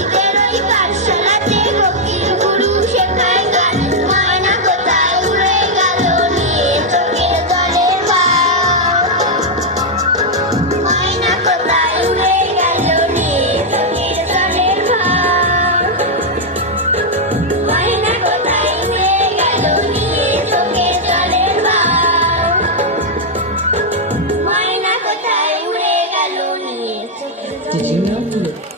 পাখিদের ওই পাঠশালাতে কোকিল গুরু শেখায় গান। ময়না কোথায় উড়ে গেল নিয়ে চোখের জলের ভাব। ময়না কোথায় উড়ে গেল নিয়ে চোখের জলের ভাব। ময়না কোথায় উড়ে গেল নিয়ে চোখের জলের ভাব। ময়না কোথায় উড়ে গেল নিয়ে চোখের Did you know